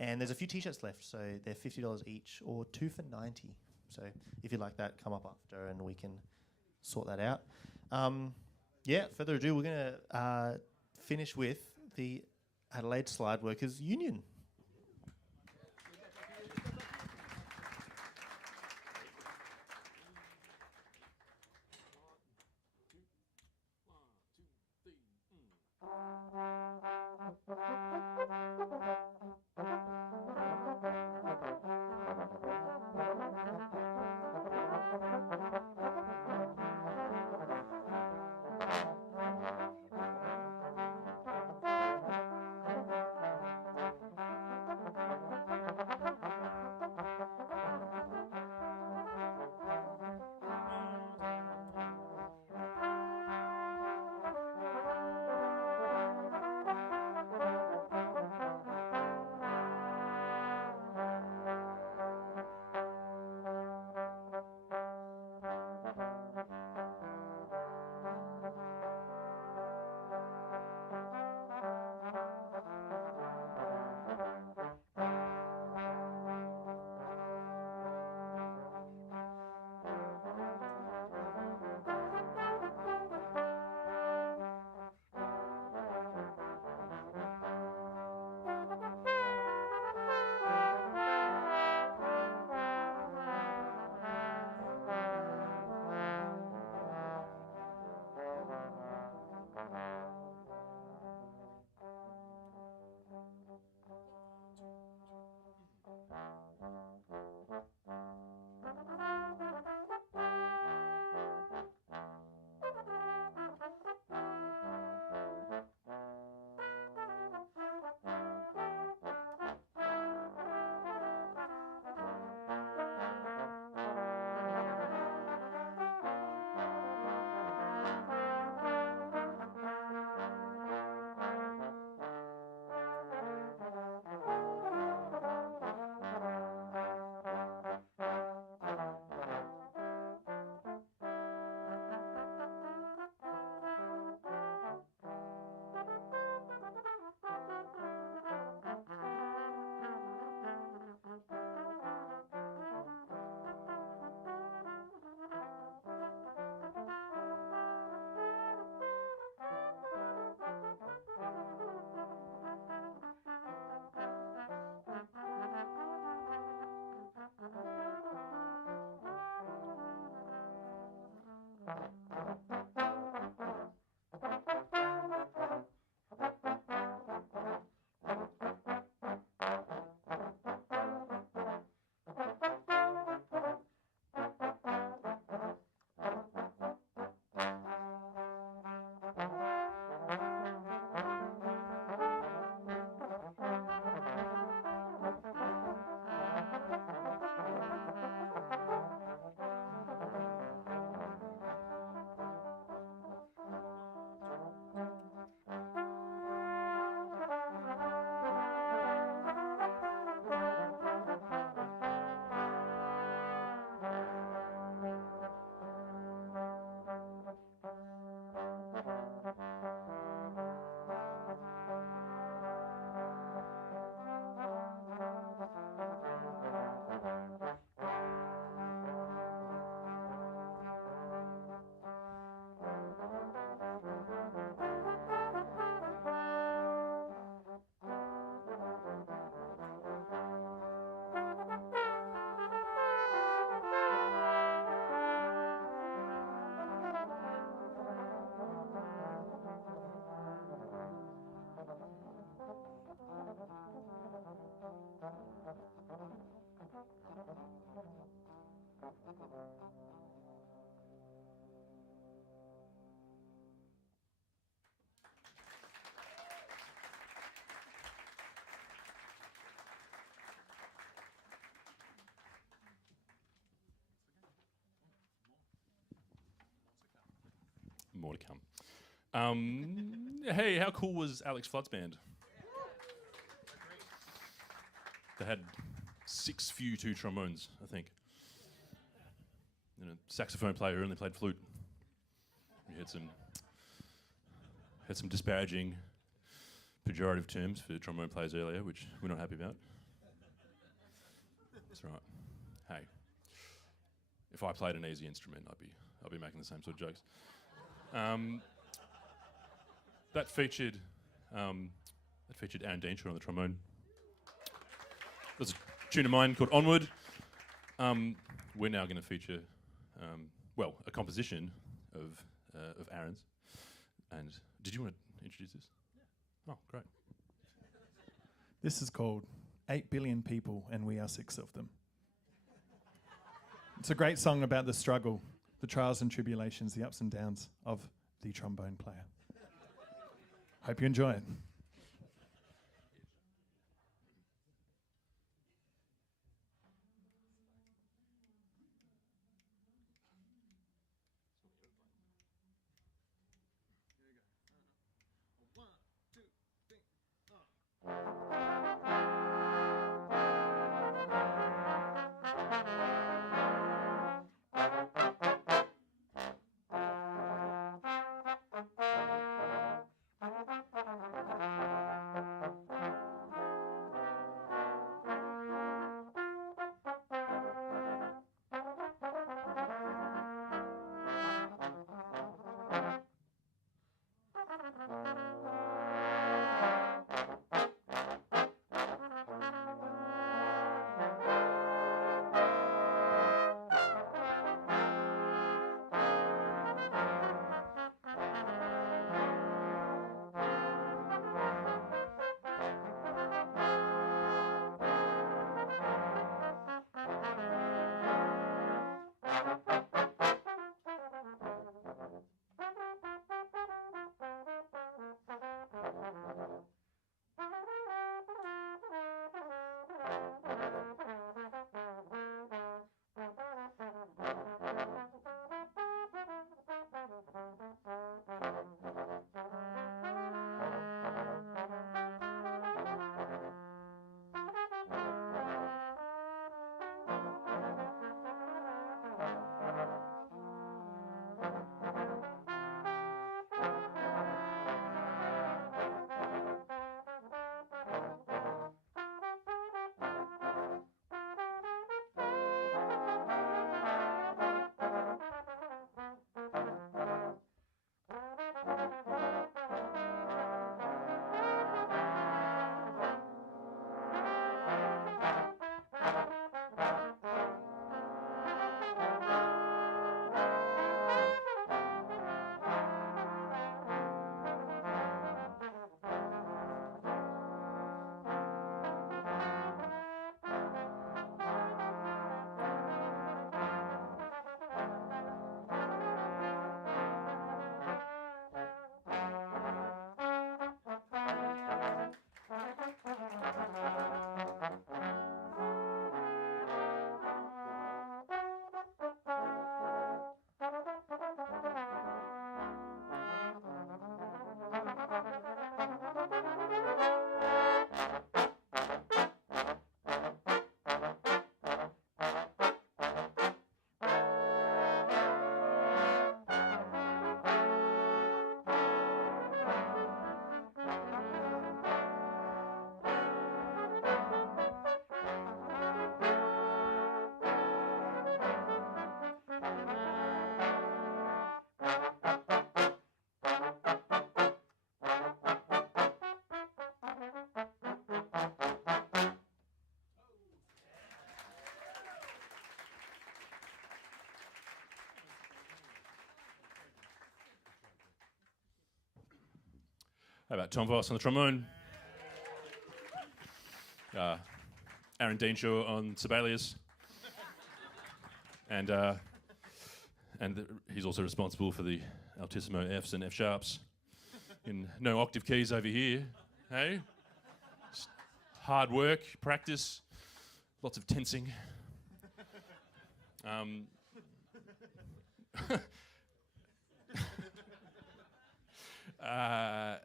And there's a few T-shirts left, so they're $50 each, or 2 for $90. So if you like that, come up after and we can sort that out. Further ado, we're going to finish with the Adelaide Slide Workers Union. More to come. Hey, how cool was Alex Flood's band? They had 6 2 trombones, I think. And a saxophone player who only played flute. We had some disparaging, pejorative terms for trombone players earlier, which we're not happy about. That's right. Hey, if I played an easy instrument, I'd be making the same sort of jokes. That featured Aaron Deanshaw on the trombone. There's a tune of mine called Onward. We're now going to feature, a composition of Aaron's. And did you want to introduce this? Yeah. Oh, great. This is called 8 Billion People and We Are 6 of Them. It's a great song about the struggle, the trials and tribulations, the ups and downs of the trombone player. Hope you enjoy it. How about Tom Voss on the trombone? Aaron Deanshaw on Sibelius. And he's also responsible for the altissimo Fs and F sharps in no octave keys over here. Hey? Just hard work, practice, lots of tensing.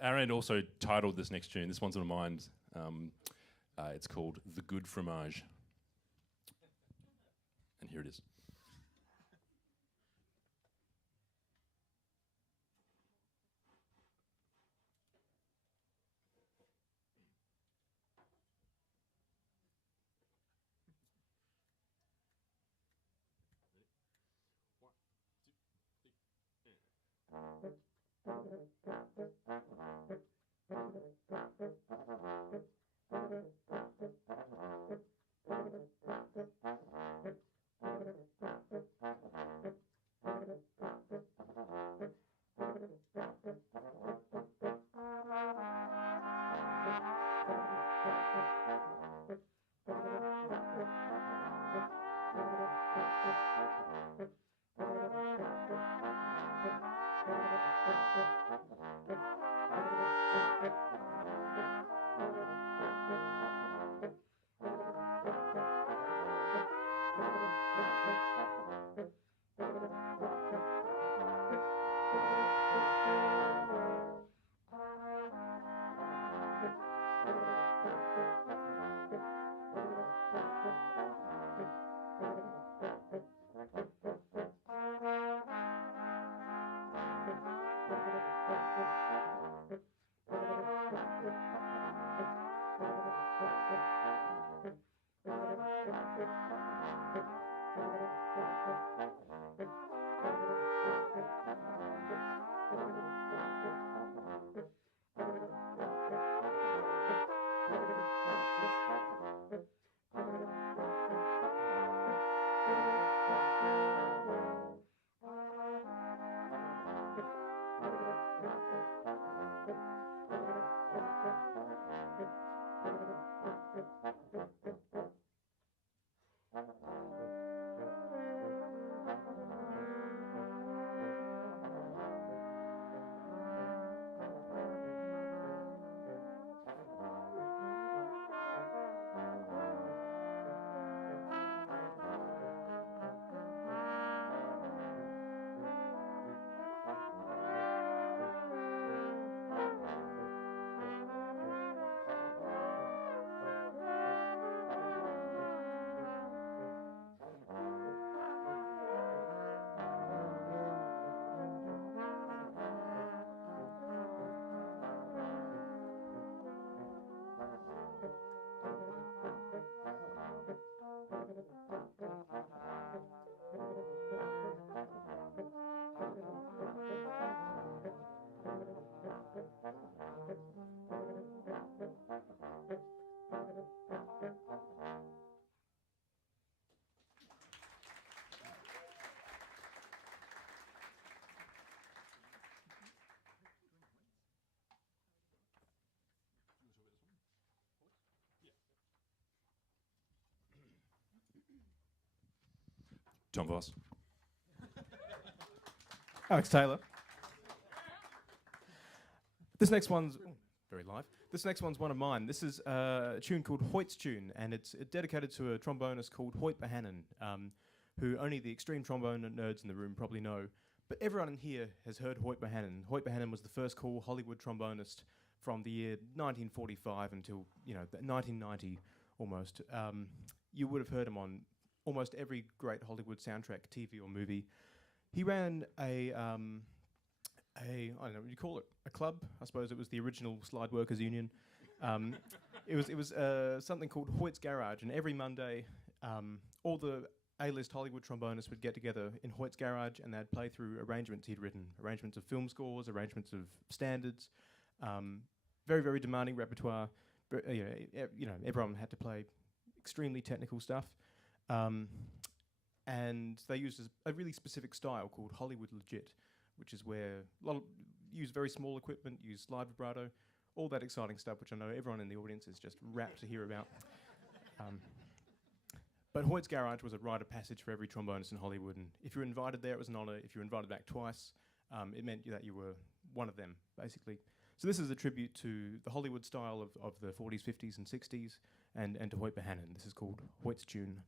Aaron also titled this next tune. This one's on mine. It's called The Good Fromage. And here it is. Tom Voss. Alex Taylor. This next one's very live. This next one's one of mine. This is a tune called Hoyt's Tune, and it's dedicated to a trombonist called Hoyt Bohannon, who only the extreme trombone nerds in the room probably know. But everyone in here has heard Hoyt Bohannon. Hoyt Bohannon was the first cool Hollywood trombonist from the year 1945 until 1990 almost. You would have heard him on almost every great Hollywood soundtrack, TV or movie. He ran I don't know what you call it, a club. I suppose it was the original Slide Workers Union. It was something called Hoyt's Garage, and every Monday, all the A-list Hollywood trombonists would get together in Hoyt's Garage, and they'd play through arrangements he'd written, arrangements of film scores, arrangements of standards. Very, very demanding repertoire. Everyone had to play extremely technical stuff. And they used a really specific style called Hollywood Legit, which is where use very small equipment, use slide vibrato, all that exciting stuff, which I know everyone in the audience is just rapt to hear about. But Hoyt's Garage was a rite of passage for every trombonist in Hollywood, and if you were invited there, it was an honour. If you were invited back twice, it meant that you were one of them, basically. So this is a tribute to the Hollywood style of the 40s, 50s, and 60s, and to Hoyt Bohannon. This is called Hoyt's Tune.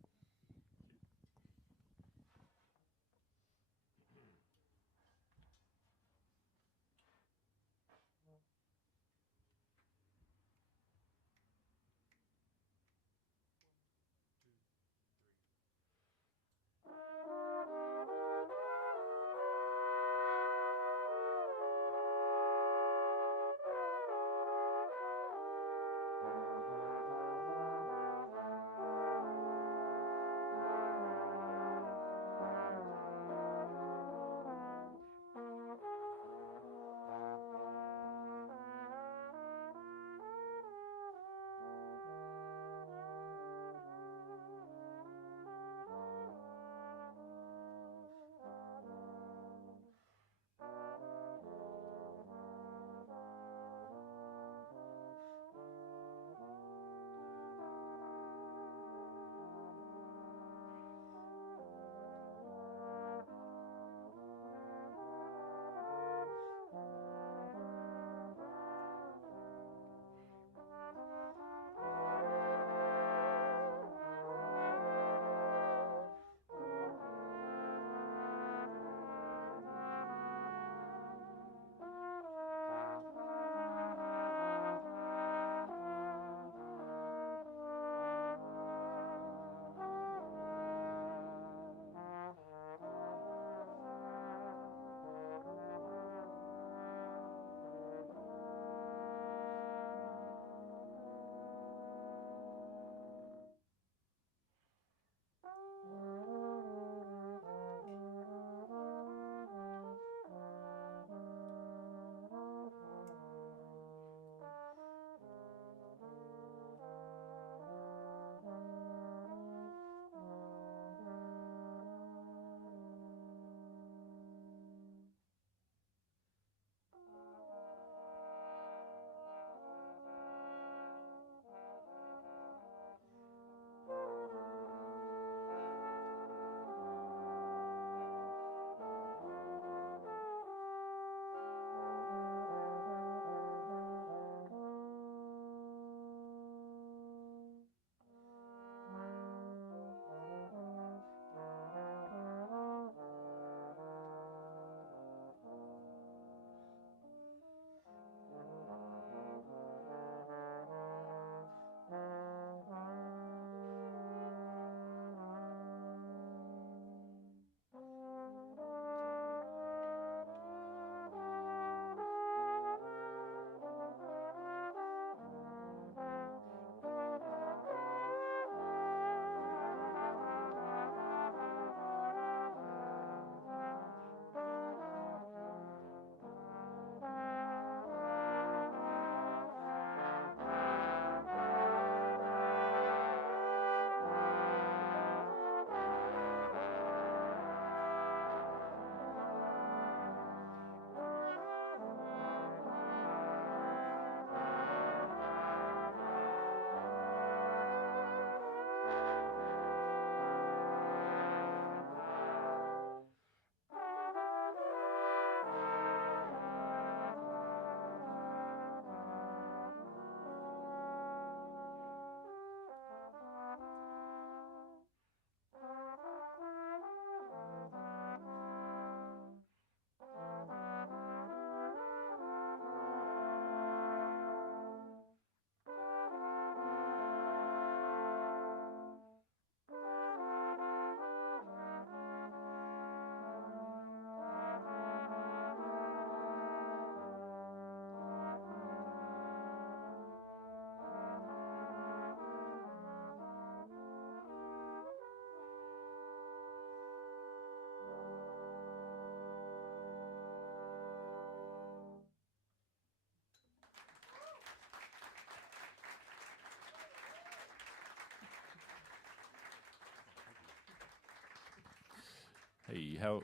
Hey, how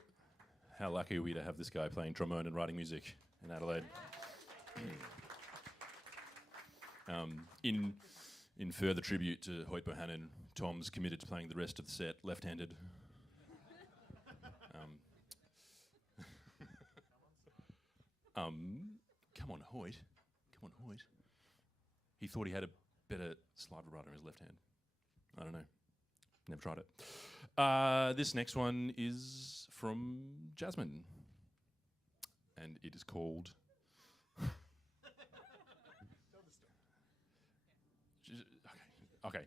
lucky are we to have this guy playing trombone and writing music in Adelaide? In further tribute to Hoyt Bohannon, Tom's committed to playing the rest of the set left-handed. Come on, Hoyt. Come on, Hoyt. He thought he had a better slide vibrato in his left hand. I don't know. Never tried it. This next one is from Jasmine. And it is called... Okay.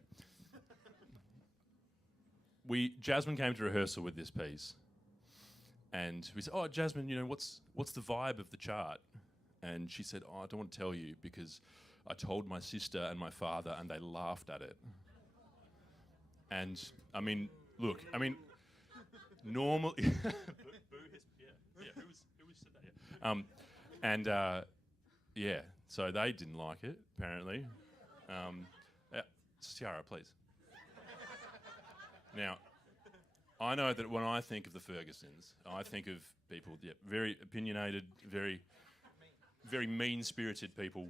Jasmine came to rehearsal with this piece. And we said, oh, Jasmine, you know, what's the vibe of the chart? And she said, oh, I don't want to tell you because I told my sister and my father and they laughed at it. And, I mean, look, normally... who said that? Yeah. So they didn't like it, apparently. Ciara, please. Now, I know that when I think of the Fergusons, I think of people, very opinionated, very, very mean-spirited people.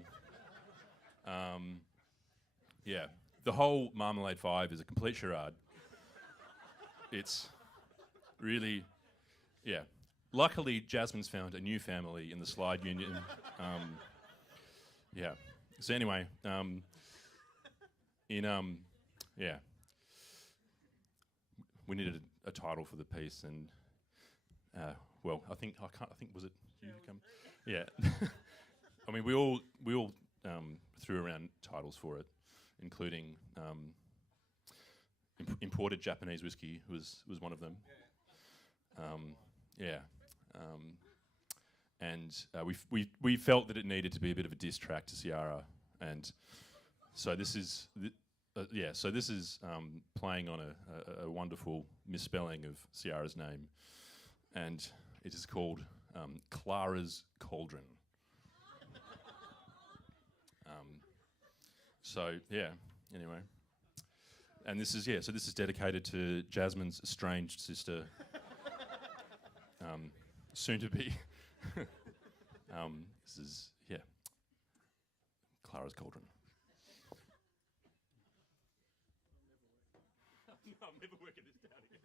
The whole Marmalade 5 is a complete charade. It's really, Luckily, Jasmine's found a new family in the Slide Union. So anyway, we needed a title for the piece, and I think was it you who come? Yeah. I mean, we all threw around titles for it, including imported Japanese whiskey was one of them. We felt that it needed to be a bit of a diss track to Ciara, and so this is playing on a wonderful misspelling of Ciara's name, and it is called Clara's Cauldron. Anyway, and this is dedicated to Jasmine's estranged sister, soon to be. This is Clara's Cauldron. No, I'm never working this down again.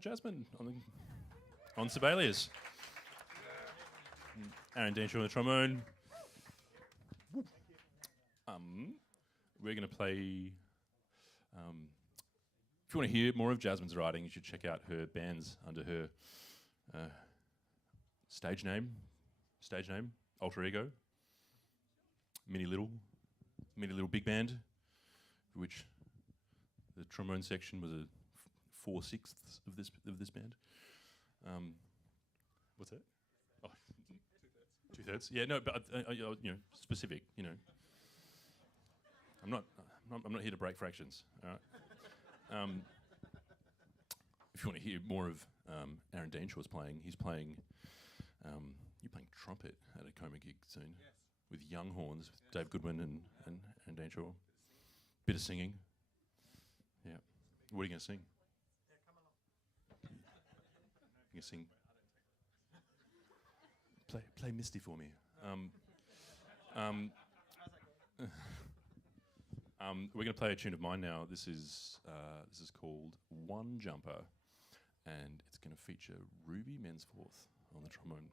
Jasmine on Sibelius. Aaron Denshaw on the trombone. We're going to play. If you want to hear more of Jasmine's writing, you should check out her bands under her stage name, alter ego, Mini Little Big Band, which the trombone section was a 4/6 of this band. What's that? Oh, 2/3. Yeah, no, but specific. I'm not here to break fractions. All right. If you want to hear more of Aaron Danshaw's playing, he's playing. You're playing trumpet at a Coma gig soon, with young horns, with Dave Goodwin and Danshaw. Bit of singing. Yeah. What are you going to sing? You can sing. Play Misty for me. We're going to play a tune of mine now. This is called One Jumper, and it's going to feature Ruby Mensforth on the trombone.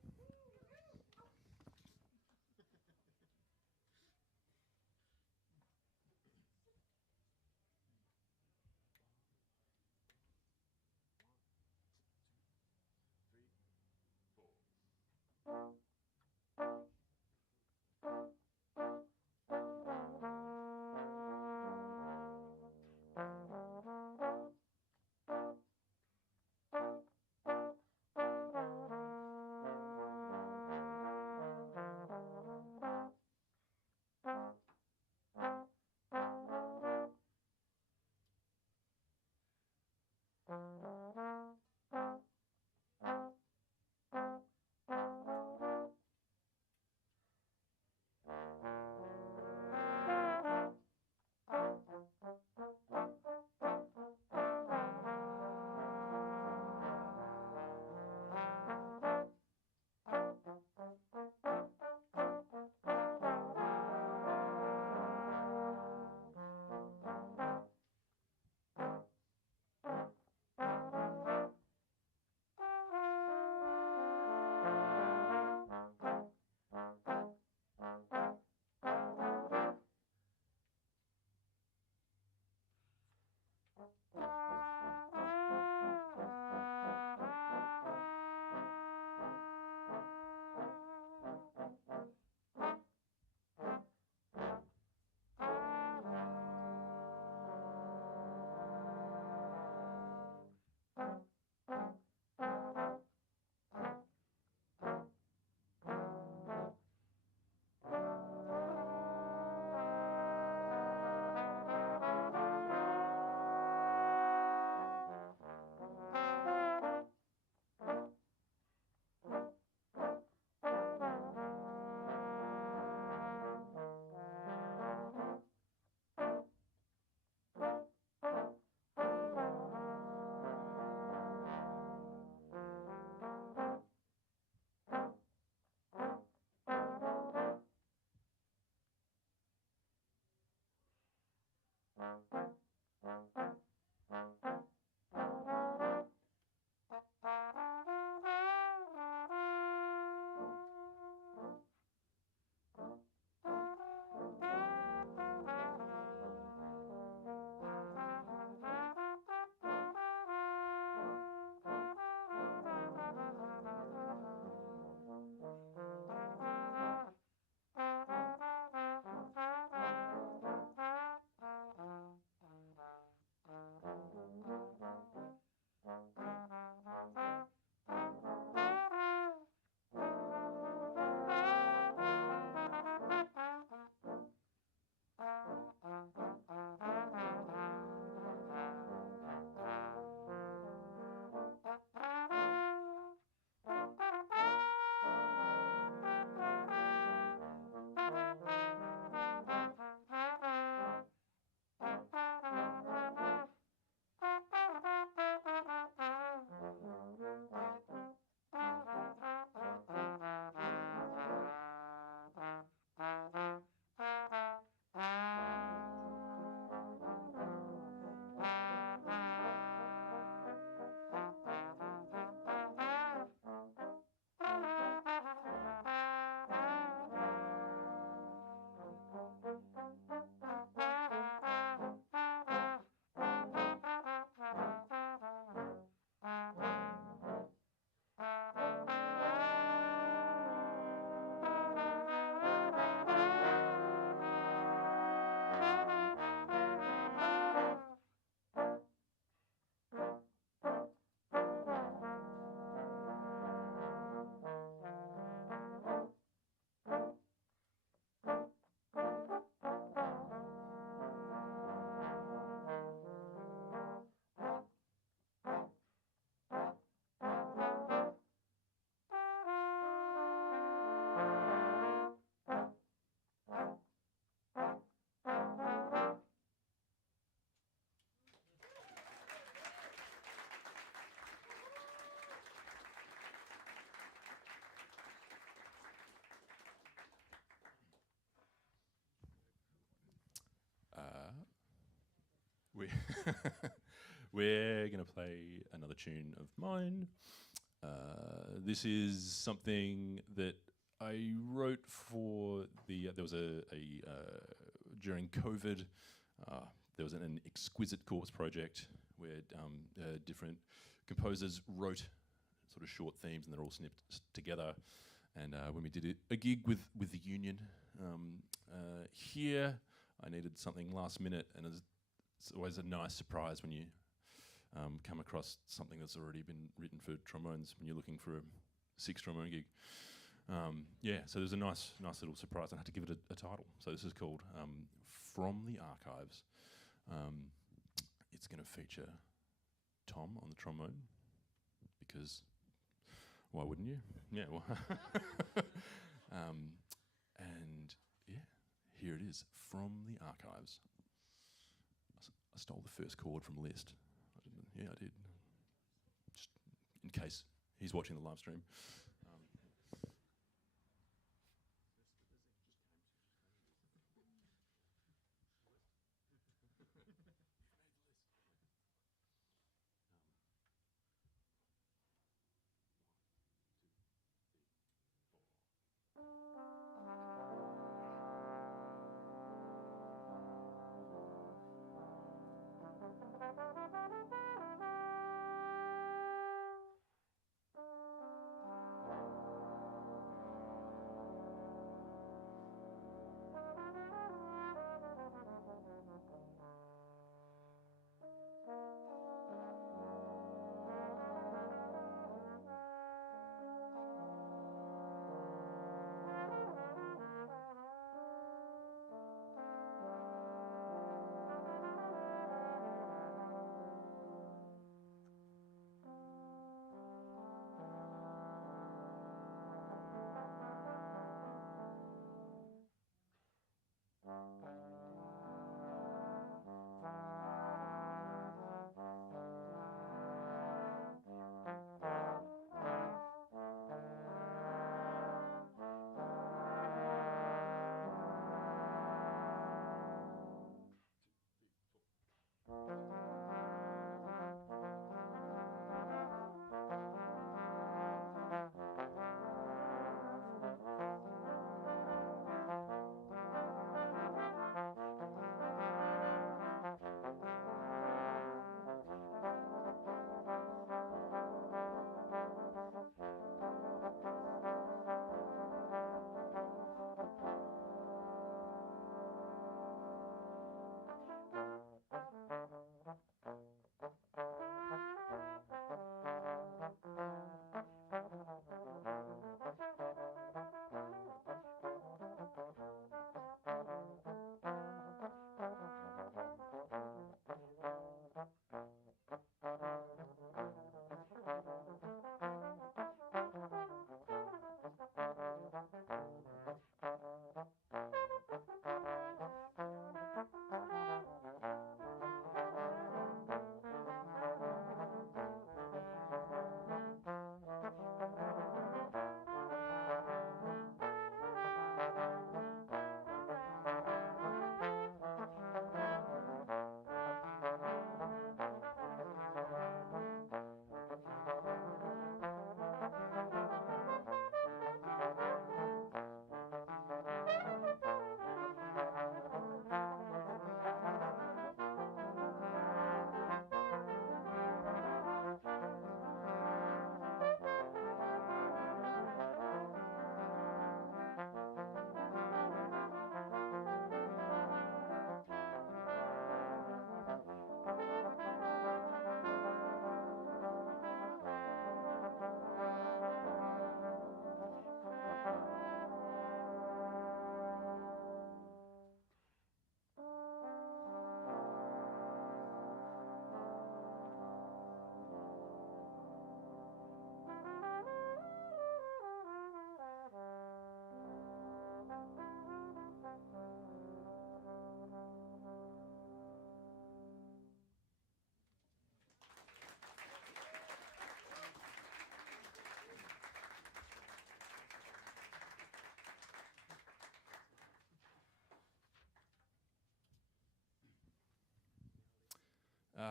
We're going to play another tune of mine. This is something that I wrote for there was during COVID, there was an exquisite corpse project where different composers wrote sort of short themes and they're all snipped together. And when we did a gig with the Union here, I needed something last minute, and it's always a nice surprise when you come across something that's already been written for trombones when you're looking for a 6 trombone gig. So there's a nice little surprise. I had to give it a title. So this is called From the Archives. It's going to feature Tom on the trombone, because why wouldn't you? Yeah, well. And yeah, here it is, From the Archives. I stole the first chord from Liszt. Yeah, I did. Just in case he's watching the live stream.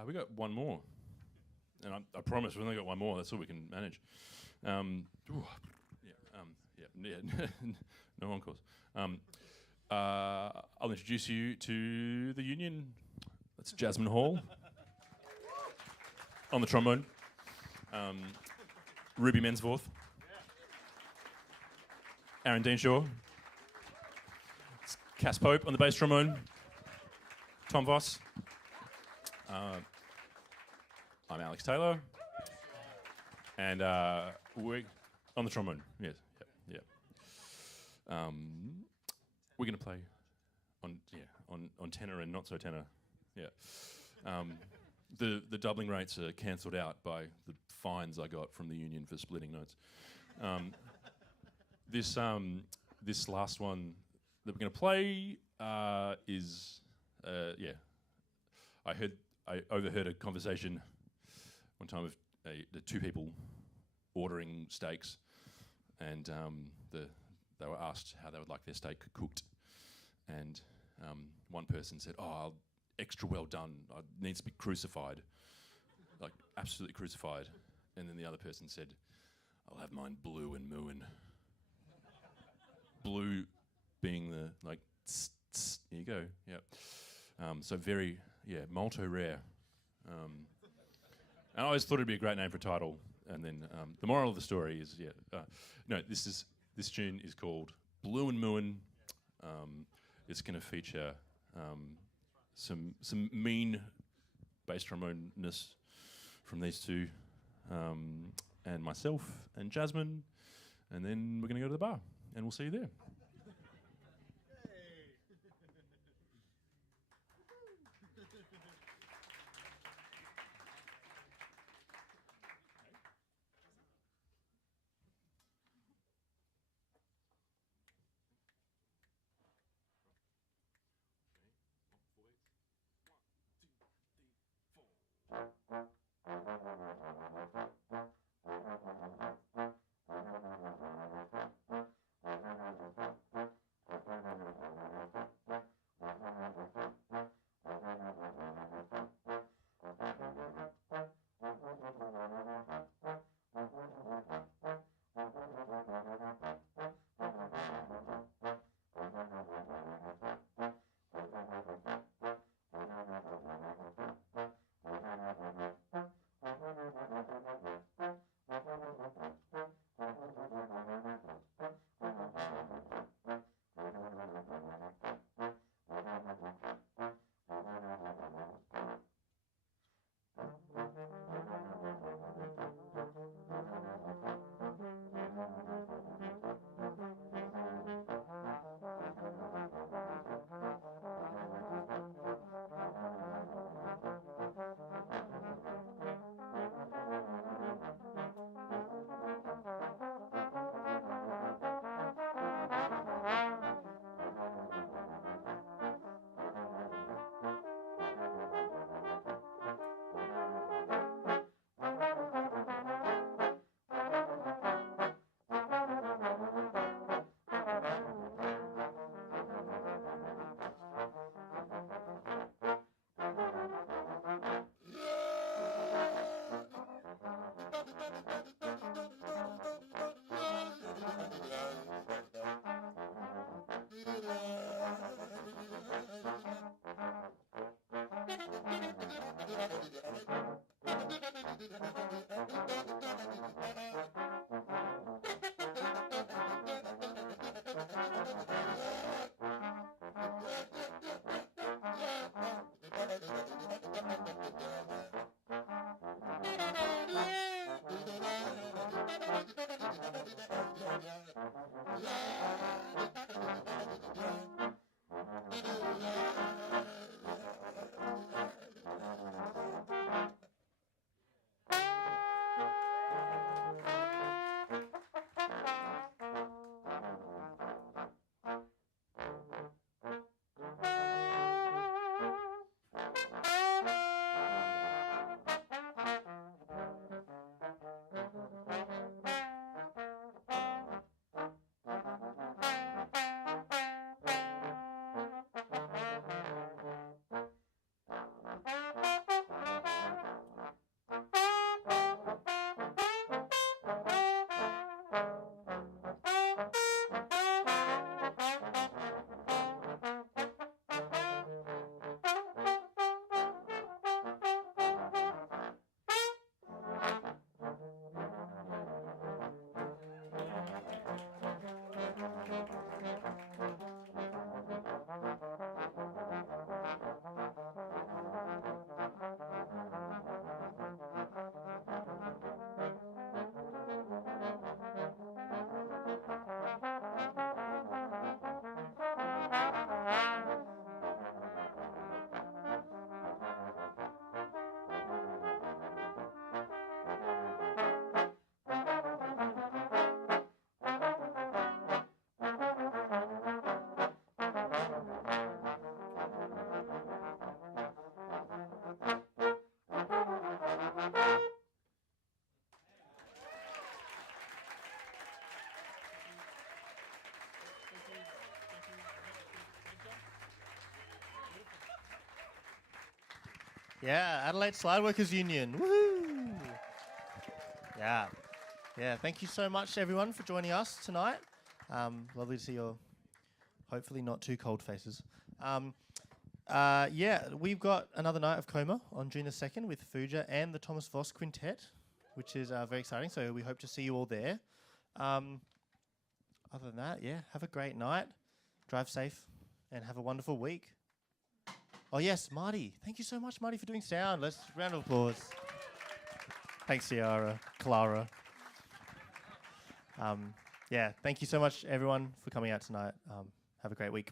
We got one more, and I promise we've only got one more. That's all we can manage. No encores. I'll introduce you to the Union. That's Jasmine Hall on the trombone. Ruby Mensforth. Aaron Deanshaw. Cass Pope on the bass trombone. Tom Voss. I'm Alex Taylor. And we're on the trombone. Yes. Yep. We're going to play on tenor and not so tenor. Yeah. The doubling rates are cancelled out by the fines I got from the union for splitting notes. This last one that we're going to play is I overheard a conversation one time of the two people ordering steaks, and they were asked how they would like their steak cooked, and one person said, "Oh, extra well done. It needs to be crucified, like absolutely crucified," and then the other person said, "I'll have mine blue and mooing." Blue being the like, tss, tss, here you go, yep. So very, Malto rare. I always thought it'd be a great name for a title, and then the moral of the story is, this tune is called Blue and Mooin. It's going to feature some mean bass trombone-ness from these two, and myself and Jasmine, and then we're going to go to the bar, and we'll see you there. Yeah, Adelaide Slide Workers Union. Woohoo! Yeah. Yeah, thank you so much, everyone, for joining us tonight. Lovely to see your hopefully not too cold faces. Yeah, we've got another night of Coma on June the 2nd with Fuja and the Thomas Voss Quintet, which is very exciting. So we hope to see you all there. Other than that, yeah, have a great night. Drive safe and have a wonderful week. Oh, yes, Marty. Thank you so much, Marty, for doing sound. Let's round of applause. Thanks, Ciara, Clara. Yeah, thank you so much, everyone, for coming out tonight. Have a great week.